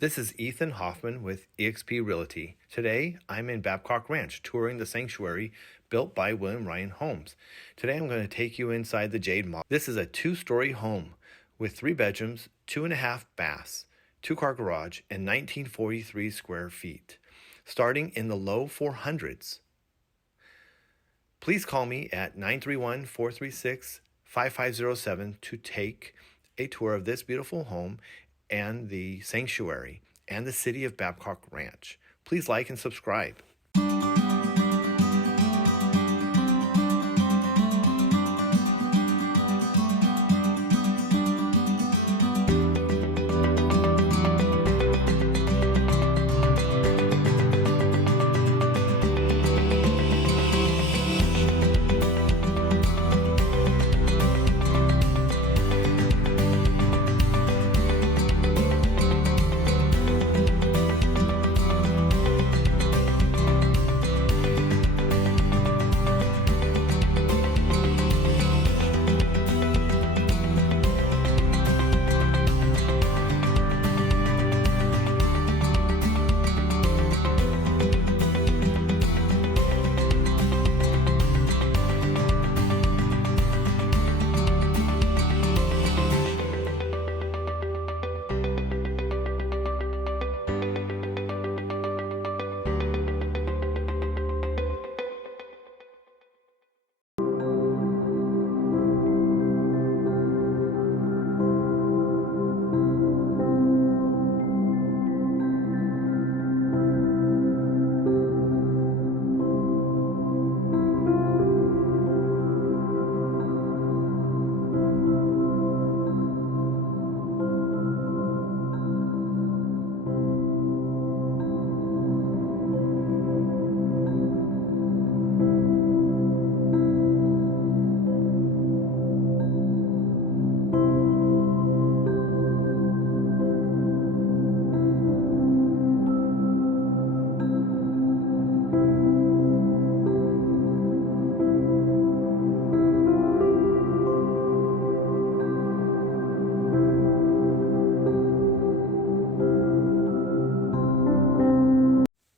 This is Ethan Hoffman with eXp Realty. Today, I'm in Babcock Ranch touring the sanctuary built by William Ryan Homes. Today, I'm going to take you inside the Jade Mall. This is a 2-story home with 3 bedrooms, 2.5 baths, 2-car garage, and 1943 square feet, starting in the low 400s. Please call me at 931-436-5507 to take a tour of this beautiful home and the sanctuary and the city of Babcock Ranch. Please like and subscribe.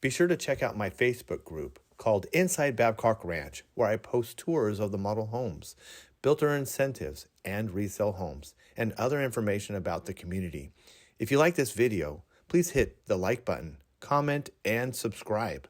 Be sure to check out my Facebook group called Inside Babcock Ranch, where I post tours of the model homes, builder incentives, and resale homes, and other information about the community. If you like this video, please hit the like button, comment, and subscribe.